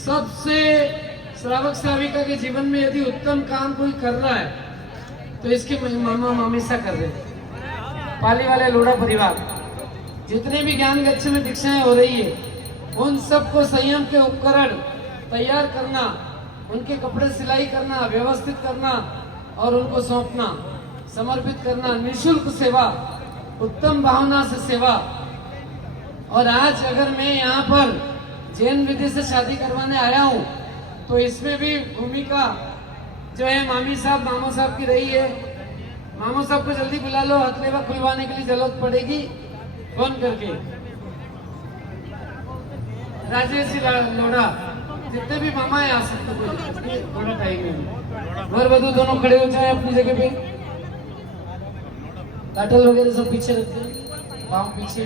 सबसे श्रावक श्राविका के जीवन में यदि उत्तम काम कोई कर रहा है तो इसके मामा मामीसा कर रहे हैं। पाली वाले लोढ़ा परिवार जितने भी ज्ञान गच्छ में दीक्षाएं हो रही है उन सबको संयम के उपकरण तैयार करना, उनके कपड़े सिलाई करना, व्यवस्थित करना और उनको सौंपना, समर्पित करना, निःशुल्क सेवा, उत्तम भावना से सेवा। और आज अगर मैं यहाँ पर जैन विधि से शादी करवाने आया हूँ तो इसमें भी भूमिका जो है मामी साहब मामो साहब की रही है। मामो साहब को जल्दी बुला लो, हथलेवा खुलवाने के लिए जरूरत पड़ेगी फोन करके। राजेश जी लोढ़ा, जितने भी मामा है आ सकते, थोड़ा टाइम है। वर वधू दोनों खड़े हो जाए अपनी जगह पे। टाटल वगैरह सब पीछे रखते हैं, पाँव पीछे।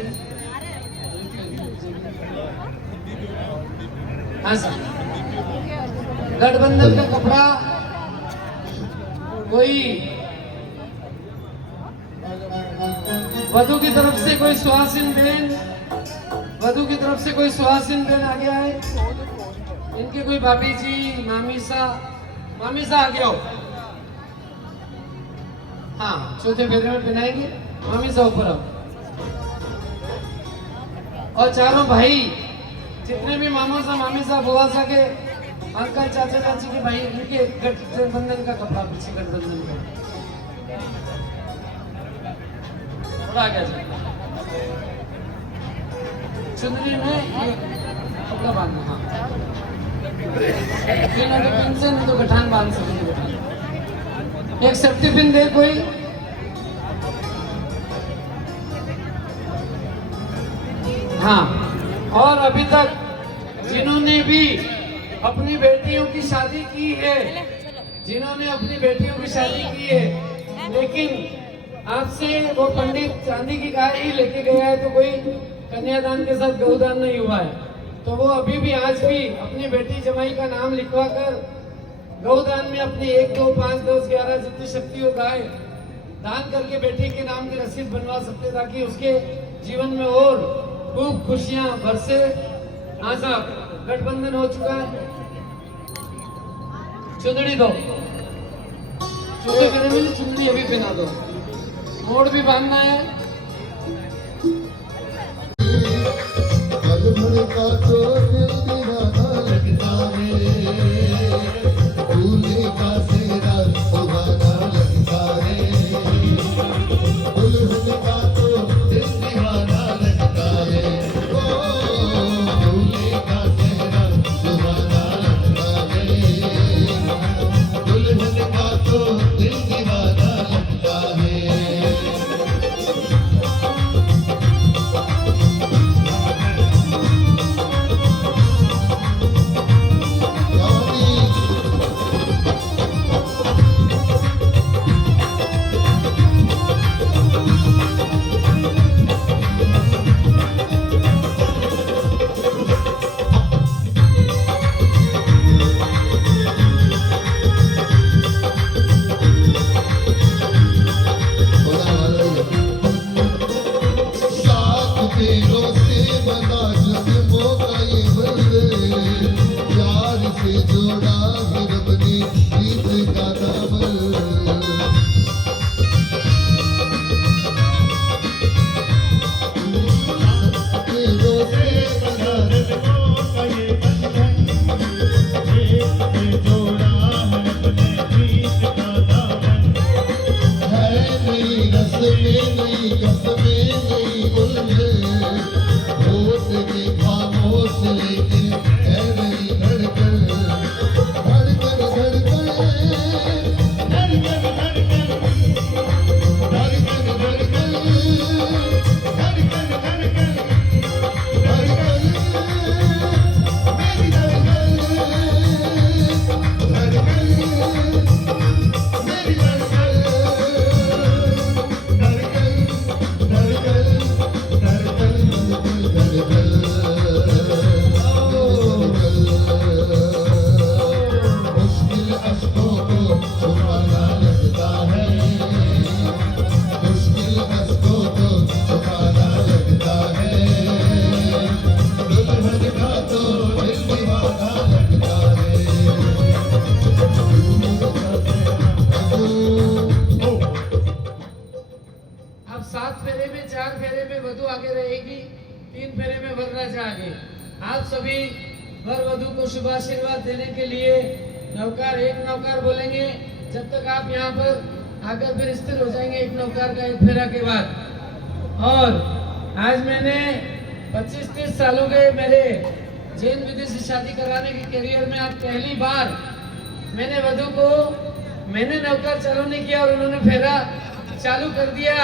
हाँ सर, गठबंधन का कपड़ा कोई वधू की तरफ से कोई सुहासिन बहन, वधू की तरफ से कोई सुहासिन बहन आ गया है। इनके कोई भाभी जी, मामीसा आ गया हो। हाँ, चौथे फेरे में पहनाएंगे। मामीसा ऊपर आओ। और चारों भाई जितने भी मामोसा मामीसा बुआसा के अंकल चाचा चाची के भाई, इनके गठबंधन का कपड़ा पीछे, गठबंधन का थोड़ा आ गया। चुनरी में ये कपड़ा बांधना। हाँ, पिन से नहीं तो गठान बांध सकेंगे। एक सेफ्टी पिन दे कोई। हाँ, और अभी तक जिन्होंने भी अपनी बेटियों की शादी की है, जिन्होंने अपनी बेटियों की शादी की है, लेकिन आपसे वो पंडित चांदी की गाय ही लेके गया है तो कोई कन्यादान के साथ गौदान नहीं हुआ है, तो वो अभी भी आज भी अपनी बेटी जमाई का नाम लिखवा कर गौदान में अपनी 1, 2, 5, 10, 11 जितनी शक्ति हो गाय दान करके बेटी के नाम की रसीद बनवा सकते, ताकि उसके जीवन में और खूब खुशियां बरसे। हाँ साहब, गठबंधन हो चुका है। चुंदड़ी दो, चुंदड़ी अभी पहना दो। मोड़ भी बांधना है। लेकिन है नहीं धड़कन आगे। आप सभी वर वधु को शुभ आशीर्वाद देने के लिए नौकार एक नौकार बोलेंगे। जब तक आप यहाँ पर आकर फिर स्थिर हो जाएंगे एक नौकार का एक फेरा के बाद। और आज मैंने 25-30 सालों के मेरे जैन विधि से शादी कराने के करियर में आज पहली बार मैंने वधु को मैंने नौकर चालू नहीं किया और उन्होंने फेरा चालू कर दिया।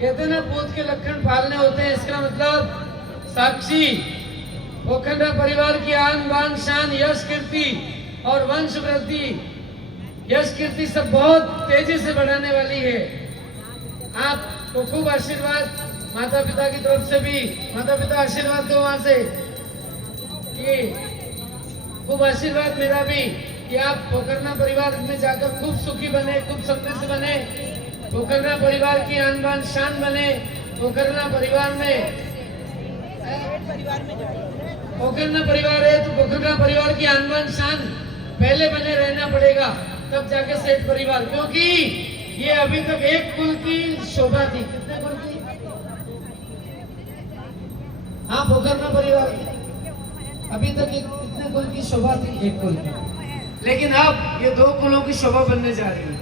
कहते ना पूत के लक्षण पालने होते हैं, इसका मतलब साक्षी पोखंडा परिवार की आन बान शान यश कीर्ति और वंश वृद्धि यश कीर्ति सब बहुत तेजी से बढ़ाने वाली है। आपको खूब आशीर्वाद माता पिता की तरफ से भी, माता पिता आशीर्वाद दो वहां से, खूब आशीर्वाद मेरा भी कि आप पोखरना परिवार में जाकर खूब सुखी बने, खूब समृद्ध बने, पोखरना परिवार की आन बान शान बने। पोखरना परिवार में पोखरना परिवार है तो पोखरना परिवार की आन बान शान पहले बने रहना पड़ेगा, तब जाके सेठ परिवार, क्योंकि ये अभी तक एक कुल की शोभा थी। कितने कुल की? हाँ, पोखरना परिवार अभी तक कितने कुल की शोभा थी? एक कुल की। लेकिन अब ये 2 कुलों की शोभा बनने जा रही है।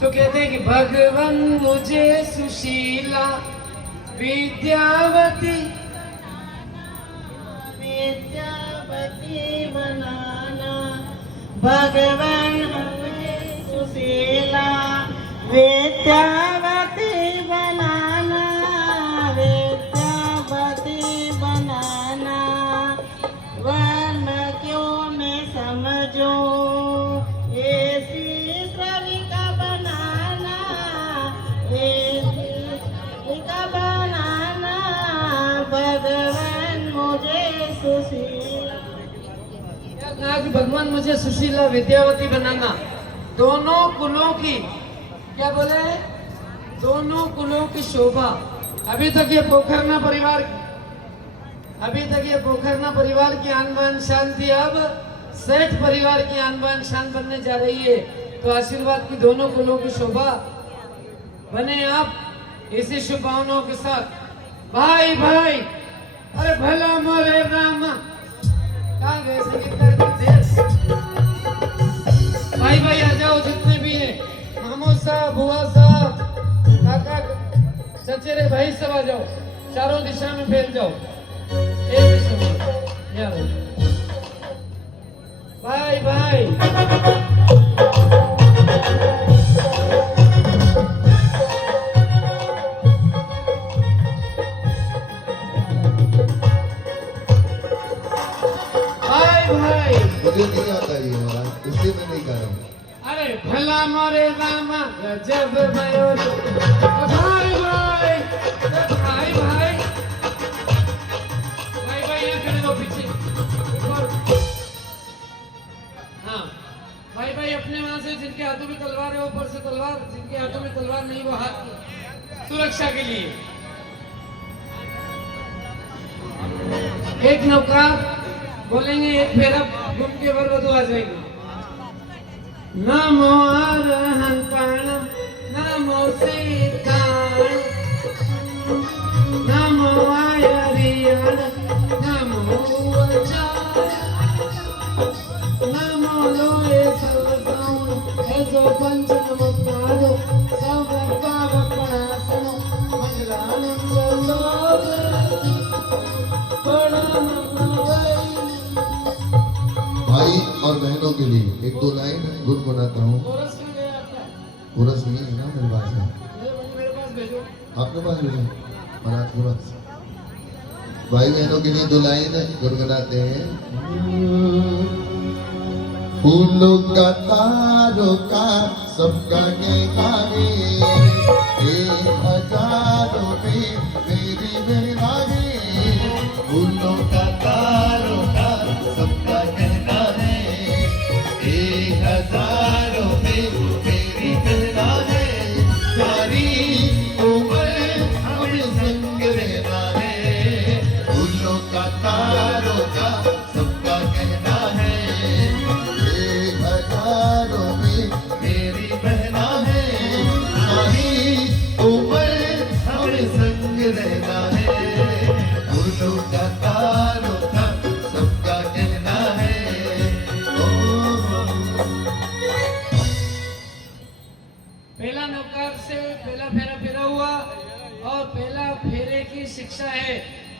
तो कहते हैं कि भगवान मुझे सुशीला विद्यावती बनाना, भगवान मुझे सुशीला विद्यावती बनाना, विद्यावती बनाना, वर्ण क्यों मैं समझो ऐसी श्रविका बनाना, ऐसी श्रविका बनाना, भगवान मुझे सुशीला। कहा कि भगवान मुझे सुशीला विद्यावती बनाना। दोनों कुलों की, क्या बोले? दोनों कुलों की शोभा। अभी तक ये पोखरना परिवार की आन बान शान थी, अब सेठ परिवार की आन बान शान बनने जा रही है। तो आशीर्वाद की दोनों कुलों की शोभा बने आप इसी शुभ भावनाओं के साथ। भाई भाई, अरे भला मोरे रामा, कहाँ गए संगीतकार? भाई भाई आ जाओ, जितने भी हैं, मामू साहब, बुआ साहब, काका, चचेरे भाई सब आ जाओ, चारों दिशा में फैल जाओ, एक दिशा में यार। भाई भाई मुझे नहीं आता ये महाराज, इसलिए मैं नहीं गा रहा हूँ। अरे भला मोरे रामा गजब भयो, भाई भाई भाई भाई भाई भाई यहाँ खड़े हो पीछे। हाँ भाई भाई, अपने वहां से जिनके हाथों में तलवार है ऊपर से तलवार, जिनके हाथों में तलवार नहीं वो हाथ सुरक्षा के लिए। एक नौका बोलेंगे, एक फेरा घूम के वर वधु आ जाएगी। नमो अरहंताणम नमो सीताण नमो आयरियण नमो वचार नमो लोए सर्वगुण ऐसो पंच नमस्कारो सर्वपावपणासनो मंगलानंद भाई और बहनों के लिए 1-2 लाइन गुनगुनाता हूँ। कोरस नहीं है ना मेरे पास है, आपके पास भेजो, महाराज के पास। भाई बहनों के लिए 2 लाइन गुनगुनाते हैं। फूलों का तारों का सबका कहता है, 1000 में मेरी मेरा है। फूलों का तारों का सबका कहना है, 1000 में मेरी कहना है। सारी उम्र हमें संग रहना है। फूलों का तारों का सबका कहना है, 1000 में मेरी बहना है। सारी उम्र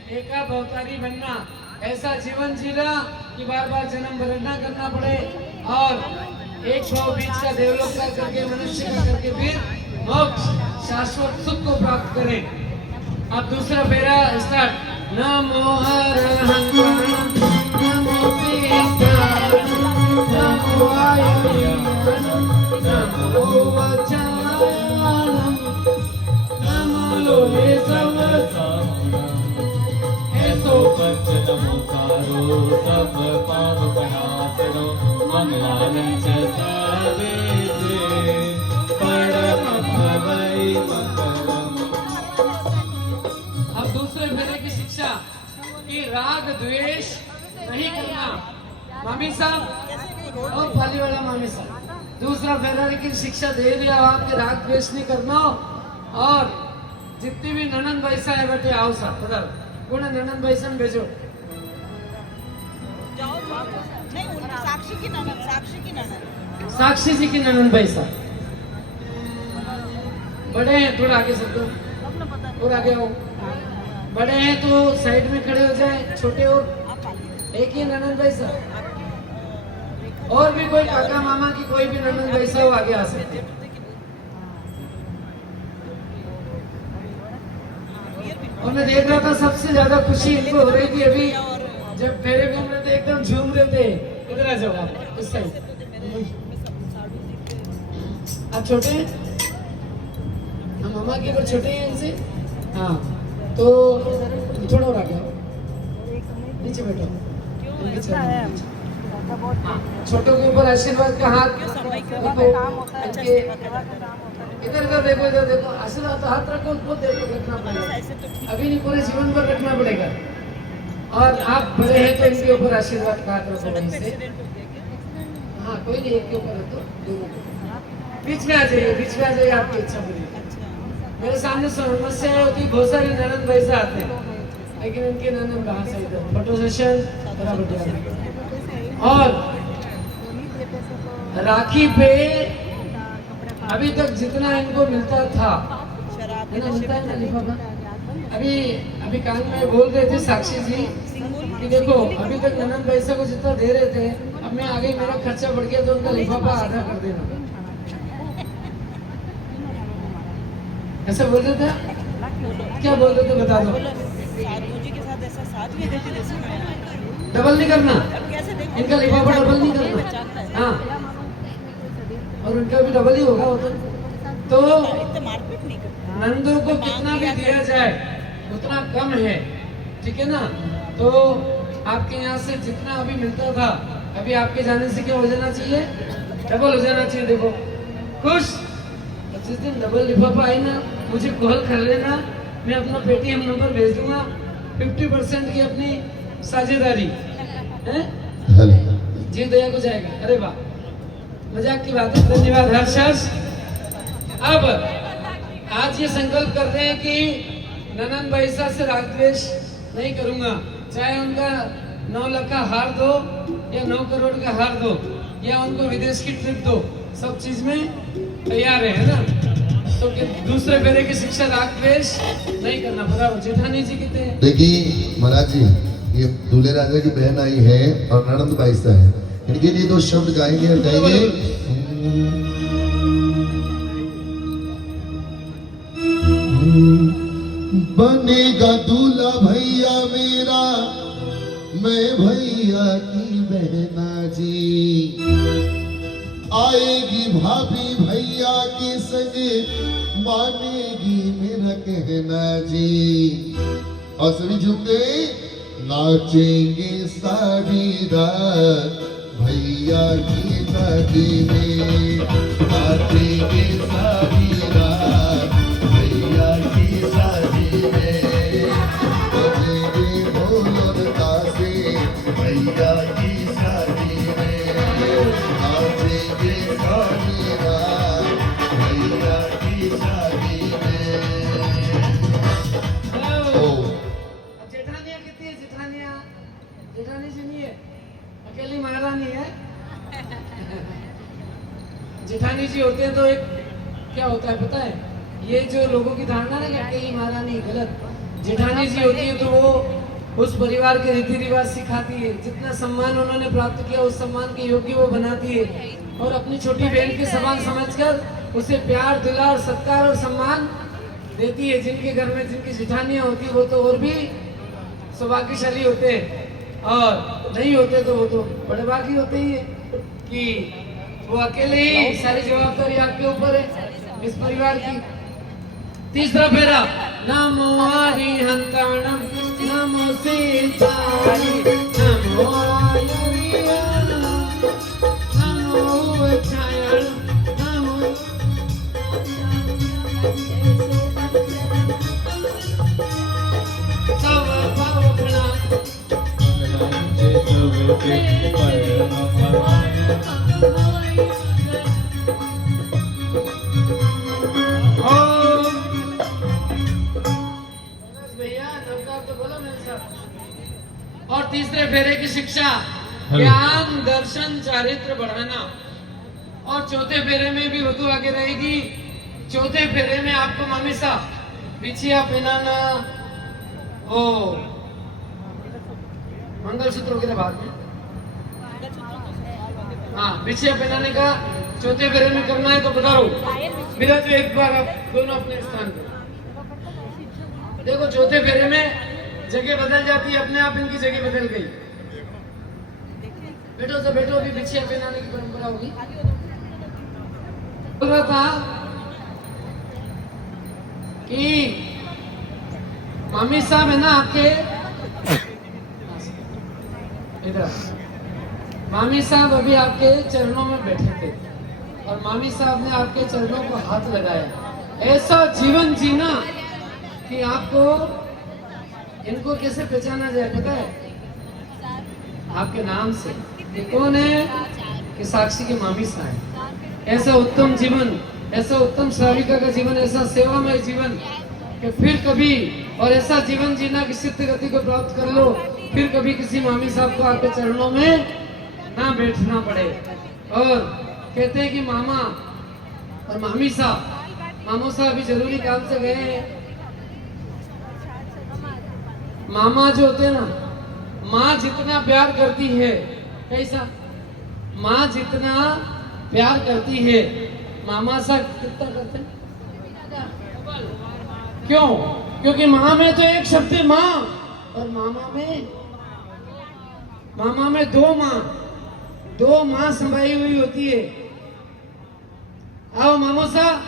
एका भवतारी बनना, ऐसा जीवन जीना कि बार बार जन्म मरण ना करना पड़े और एक भाव बीच का देवलोक का करके मनुष्य का करके फिर मोक्ष शाश्वत सुख को प्राप्त करें। अब दूसरा फेरा स्टार्ट। नमो हरहं नमो सीताय नमो आयु नमो वचानम नमो लोहे ऐसो पंच नमोकारो सब पाप प्रणाशनो मंगलानं च सर्वेशे परम भवै मंगलम्। अब दूसरे फेरे की शिक्षा कि राग द्वेष नहीं करना। मामी साहब और पाली वाला मामी साहब, दूसरा फेरा की शिक्षा दे दिया आपके राग द्वेष नहीं करना। और जितनी भी ननंद वैसा है बेटे आओ साहब पता पूर्ण ननंद बैसन भेजो। जाओ जाओ नहीं उनकी साक्षी की ननद साक्षी जी की ननंद बैसा बड़े हैं, थोड़ा आगे सब दो और आगे आओ। बड़े हैं तो साइड में खड़े हो जाए, छोटे हो एक ही ननंद बैसा। और भी कोई काका मामा की कोई भी ननंद बैसा हो आगे आ सकते हैं। और मैं देख रहा था सबसे ज्यादा खुशी इनको हो रही थी अभी जब फेरे घूम रहे थे, एकदम झूम रहे थे। इधर आ जाओ आप इस साइड। आप छोटे हैं, हम मामा के ऊपर छोटे हैं इनसे। हाँ तो थोड़ा और आगे आओ, नीचे बैठो। हाँ, छोटों के ऊपर आशीर्वाद का हाथ देखो, इधर का देखो, इधर देखो। आशीर्वाद तो हाथ रखो, उसको देखो, रखना पड़ेगा अभी नहीं, पूरे जीवन भर रखना पड़ेगा। और आप बड़े हैं तो इनके ऊपर आशीर्वाद का हाथ रखो वहीं से। हाँ कोई नहीं, एक के ऊपर रखो, दोनों को बीच में आ जाइए, बीच में आ जाइए, आपकी इच्छा पूरी। मेरे सामने समस्या होती, बहुत सारी ननंद वैसे आते हैं लेकिन इनके ननंद कहाँ से, इधर फोटो सेशन बराबर। और राखी पे अभी तक जितना इनको मिलता था, है ना, मिलता है ना लिफाफा। अभी कान में बोल रहे थे साक्षी जी कि देखो अभी तक ननंद पैसा को जितना दे रहे थे, अब मैं आगे मेरा खर्चा बढ़ गया तो उनका लिफाफा आधा कर देना, ऐसा बोल रहे थे। क्या बोल रहे थे बता दो। डबल नहीं करना, इनका लिफाफा डबल नहीं करना। हाँ और उनका भी डबल ही होगा वो तो नंदों को कितना भी दिया जाए उतना कम है, ठीक है ना। तो आपके यहाँ से जितना अभी मिलता था, अभी आपके जाने से क्या हो जाना चाहिए, डबल हो जाना चाहिए। देखो खुश। जिस दिन डबल लिफाफा आई ना, मुझे कॉल कर लेना, मैं अपना पेटीएम नंबर भेज दूंगा। 50% की अपनी साझेदारी है, जीव दया को जाएगा। अरे वाह, मजाक की बात है, धन्यवाद हर्ष। अब आज ये संकल्प कर रहे हैं कि ननंद बैसा से राग द्वेष नहीं करूंगा, चाहे उनका 9 लाख का हार दो या 9 करोड़ का हार दो या उनको विदेश की ट्रिप दो, सब चीज में तैयार है ना। तो दूसरे फेरे की शिक्षा राग द्वेष नहीं करना। बराबर जेठानी जी कहते हैं। देखिए महाराज जी, ये दूल्हे राजा की बहन आई है और ननंद बाईसा है, इनके लिए 2 शब्द गाएंगे और गाएंगे। बनेगा दूल्हा भैया मेरा, मैं भैया की बहना जी, आएगी भाभी भैया के संग, मानेगी मेरा कहना जी। और सभी झुके नाचेंगे सारी रात भैया की शादी में, नाचेंगे सारी रात भैया की शादी में, बजेंगे ढोल ताशे भैया की शादी में, नाचेंगे सारी रात भैया की शादी में। जेठानिया कितनी है? जेठानिया जेठानी जी नहीं है, अकेली महारानी है। जेठानी जी होते हैं तो एक क्या होता है पता है, ये जो लोगों की धारणा है कि अकेली महारानी, गलत। जेठानी जी होती है तो वो उस परिवार के रीति रिवाज सिखाती है, जितना सम्मान उन्होंने प्राप्त किया उस सम्मान के योग्य वो बनाती है, और अपनी छोटी बहन के समान समझकर उसे प्यार दुलार सत्कार और सम्मान देती है। जिनके घर में जिनकी जेठानियां होती है वो तो और भी सौभाग्यशाली होते हैं, और नहीं होते तो वो तो बड़े भागी होते ही है कि वो अकेले ही सारी जवाबदारी आपके ऊपर है इस परिवार की। तीसरा फेरा, नमो हरिहंताणम नमो सीताय नमो आयुर्वेदम नमो छायाणम नमो सब पावना भैया नवकार तो बोलो मेरे साथ। और तीसरे फेरे की शिक्षा, ज्ञान दर्शन चारित्र बढ़ाना। और चौथे फेरे में भी वधू आगे रहेगी। चौथे फेरे में आपको मामी साहब बिछिया पहनाना, ओ मंगलसूत्र वगैरह बाद में, हाँ बिछिया पहनाने का चौथे फेरे में करना है तो बताओ। मेरा जो एक बार आप दोनों अपने स्थान पर देखो, चौथे फेरे में जगह बदल जाती है, अपने आप इनकी जगह बदल गई। बैठो तो बैठो, अभी बिछिया पहनाने की परंपरा होगी। बोल रहा था कि मामी साहब है ना आपके इधर, मामी साहब अभी आपके चरणों में बैठे थे और मामी साहब ने आपके चरणों को हाथ लगाया। ऐसा जीवन जीना कि आपको इनको कैसे पहचाना जाए पता है? आपके नाम से। ये कौन है? कि साक्षी की मामी साहब। ऐसा उत्तम जीवन, ऐसा उत्तम श्राविका का जीवन, ऐसा सेवामय जीवन कि फिर कभी, और ऐसा जीवन जीना कि सिद्ध गति को प्राप्त कर लो, फिर कभी किसी मामी साहब को आपके चरणों में ना बैठना पड़े। और कहते हैं कि मामा और मामी साहब, मामो साहब अभी जरूरी काम से गए हैं। मामा जो होते हैं ना, माँ जितना प्यार करती है, कैसा माँ जितना प्यार करती है मामा साहब कितना करते हैं? क्यों? क्योंकि माँ में तो एक शब्द है माँ, और मामा में दो माँ समाई हुई होती है। आओ मामो साहब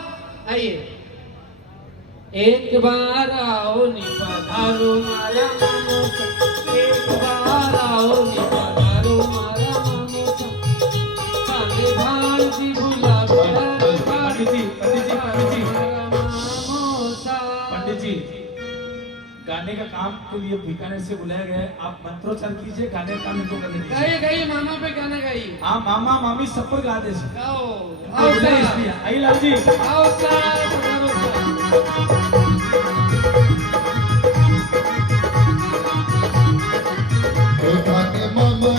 आइए, एक बार आओ निपधारो मारा मामो सा, एक बार आओ निपधारो मारा मामो सा, काले भांजी बुलावे पंडित जी, गाने का काम के लिए बीकानेर से बुलाया गया है। आप मंत्रोच्चार कीजिए, गाने का काम इनको करने दीजिए। गाइए मामा पे गाना गाइए। हाँ, मामा मामी सब पर गा दे। गाओ आओ इसलिए आई लाल जी, आओ भाग्य मामा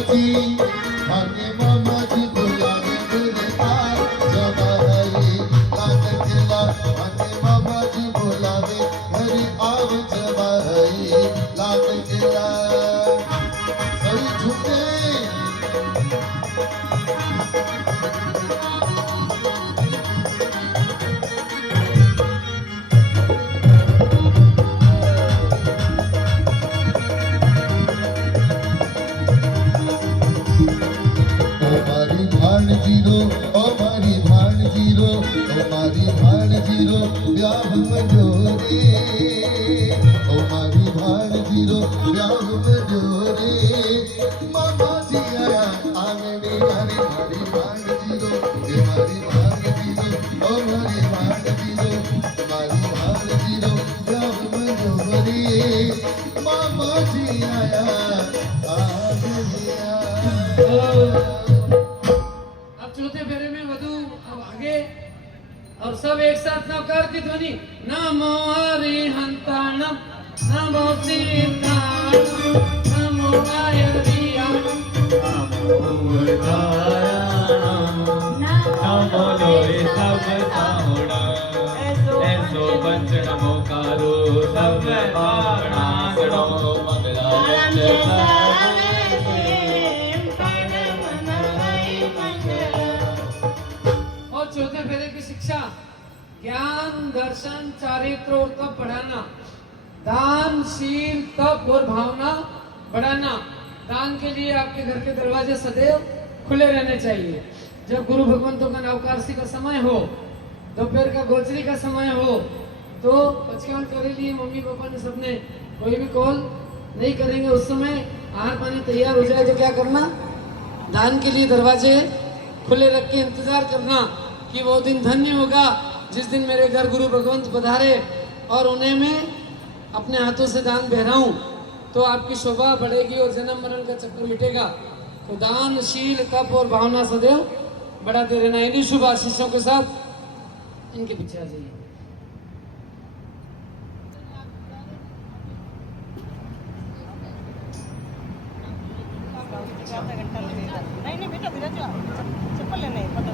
जी बुलावे मेरे पास जवाई लाट जिला। भाग्य मामा जी बुलावे मेरी आव जवाई लाट जिला। सही झुके ब्याह मजोरे, ओ मारी भाण जीरो ब्याह मजोरे। मामा जी आया आंगने मारी मारी भाण जीरो, ये मारी भाण जीरो, ओ मारी भाण जीरो, मारी भाण जीरो ब्याह मजोरे। मामा जी आया आंगने अब चौथे फेरे में वधू अब आगे, और सब एक साथ नवकार की ध्वनि, नमो हरिहंताणम नमो सीताणम नमो आयुर्वेदम नमो छायाणम नमो लोहे सब साहुणा, ऐसो बंचन मोकारो सब पावनासनो मंगलालंच और चौथे फेरे की शिक्षा ज्ञान दर्शन चारित्र और तप बढ़ाना, दान शील तप और भावना बढ़ाना। दान के लिए आपके घर के दरवाजे सदैव खुले रहने चाहिए। जब गुरु भगवंतों का नवकारसी का समय हो, दोपहर का गोचरी का समय हो, तो बचकान करे लिए मम्मी पापा ने सबने कोई भी कॉल नहीं करेंगे। उस समय आहार पानी तैयार हो जाए तो क्या करना, दान के लिए दरवाजे खुले रख के इंतजार करना कि वो दिन धन्य होगा जिस दिन मेरे घर गुरु भगवंत पधारे और उन्हें मैं अपने हाथों से दान बहराऊं, तो आपकी शोभा बढ़ेगी और जन्म मरण का चक्कर मिटेगा। तो दान शील तप और भावना सदैव बढ़ाते रहना। इन्हीं शुभ आशीषों के साथ इनके पीछे आ जाइए। आधा घंटा लगेगा। नहीं बेटा धीरे जाओ, चप्पल लेने पता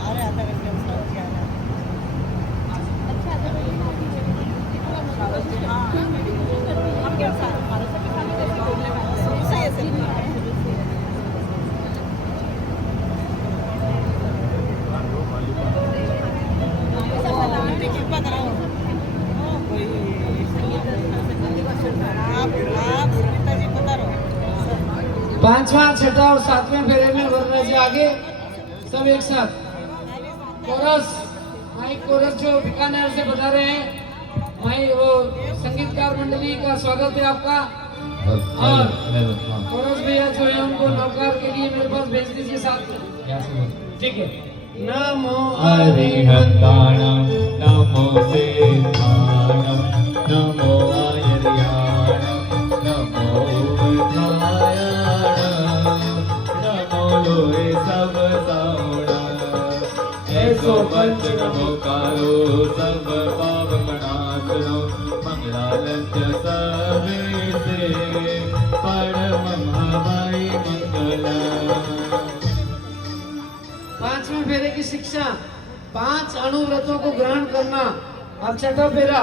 अरे आधा घंटे में पहुंच गया। हम क्या सही है कृपा करो। पांचवा छठा और सातवें फेरे में वरराजे आगे सब एक साथ। कोरस माइक कोरस जो बीकानेर से बता रहे हैं, माई वो संगीतकार मंडली का स्वागत है आपका। और कोरस भैया जो है उनको नौकार के लिए मेरे पास भेज दीजिए साथ में। ठीक है। नमो हरिहंताणं नमो सेठाणं नमो आयर्याणं नमो उद्धायाणं नमो लोहे सब सावणं ऐसो पंच नमोकारो सब पाप मनासनो मंगलालंच सर्वेसे परमं हवै मंगलम्। पांचवें फेरे की शिक्षा 5 अणुव्रतों को ग्रहण करना। अब छठा फेरा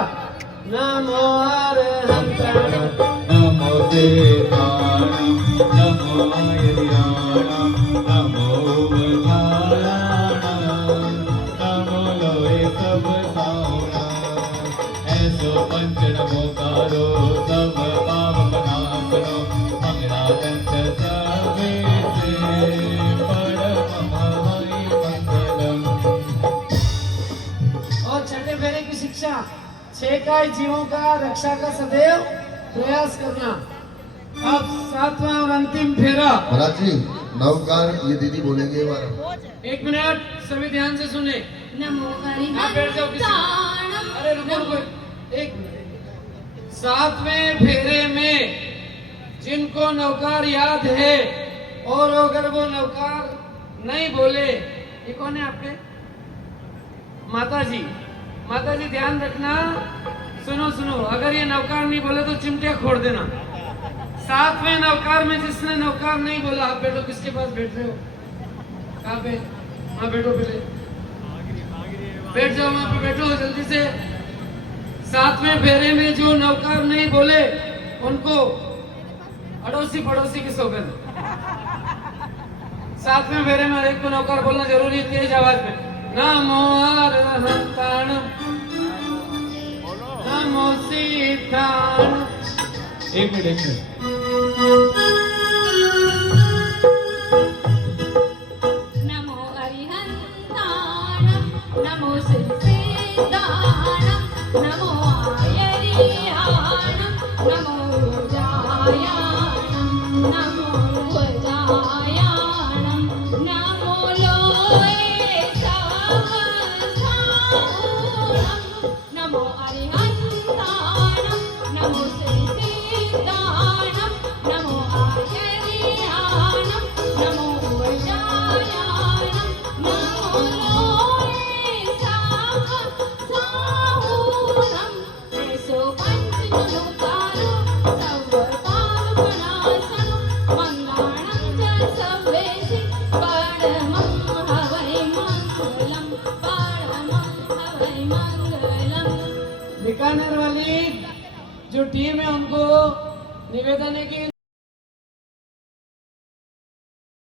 नमो अरहंताणं नमो सेठाणं नमो आयर्याणं नमो उद्धायाणं नमो लोहे सब सावणं ऐसो पंच नमोकारो सब पाप मनासनो मंगलालंच सर्वेसे परमं हवै मंगलम्। और छठे फेरे की शिक्षा 6 काय जीवों का रक्षा का सदैव प्रयास करना। अब 7वां और अंतिम फेरा। महाराज जी नवकार ये दीदी बोलेंगे एक बार। 1 मिनट सभी ध्यान से सुने। नमो आप बैठ जाओ किसी। हरिहंताणं अरे रुको रुको 1 मिनट। 7वें फेरे में जिनको नवकार याद है और अगर वो नवकार नहीं बोले, ये कौन है आपके? माता जी। माता जी ध्यान रखना, सुनो सुनो, अगर ये नवकार नहीं बोले तो चिमटिया खोड़ देना। 7वें नवकार में जिसने नवकार नहीं बोला, आप बैठो, किसके पास बैठ रहे हो? कहाँ पे? वहाँ बैठो, पहले बैठ जाओ, वहाँ पे बैठो जल्दी से। 7वें फेरे में जो नवकार नहीं बोले उनको अड़ोसी पड़ोसी की सौगंध। 7वें फेरे में हर एक को नवकार बोलना जरूरी है, तेज आवाज में। नमो अरहंताणं नमो सीताणं। एक मिनट नमो हरिहंताणं नमो सिद्धाणं नमो आयर्याणं नमो उजायाणं नमो उजायाणं नमो लोहे सब सावणं नमो हरिहंताणं नमो सिद्धाणं नमो आयर्याणं नमो उजायाणं नमो लोहे सब सावणं ऐसो पंच नमोकारो सब पाप हरिमंगलम बीकानेर वाली जो टीम है उनको निवेदन है कि